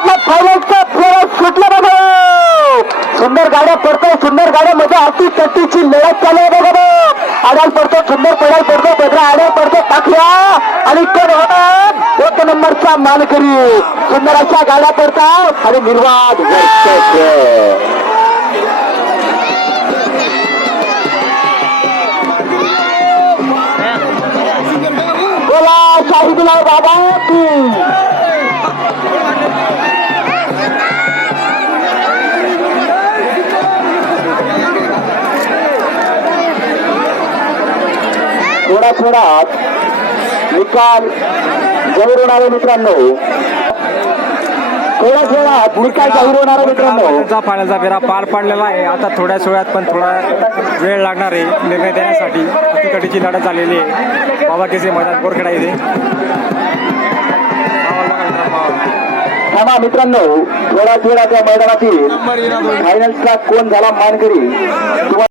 मधला फायनलचा फेरा सुटला बघा. सुंदर गाड्या पडतोय सुंदर गाड्या. म्हणजे मध्ये अति तट्टीची लढत चालू आहे बघा आडाल पडतो सुंदर पडाल पडतो बेदरा आडाल पडतो टाकल्या आणि कोण होणार एक नंबरचा मानकरी. सुंदर अशा गाड्या पडतात आणि निर्वाद. वर्चस्व. बोला शाहिदुलाल बाबा तू थोडा थोडा निकाल जाहीर होणार आहे मित्रांनो. थोडा थोडा निकाल जाहीर होणार आहे मित्रांनो फायनलचा फायनलचा फेरा पार पाडलेला आहे. आता थोड्याच वेळात पण थोडा वेळ लागणार आहे निर्णय देण्यासाठी. अतिकटीची लढत झालेली आहे. बाबा केसे मैदान बोरखेडा इथे. थांबा मित्रांनो. थोडा थोडा त्या मैदानातील. फायनलचा कोण झाला मानकरी?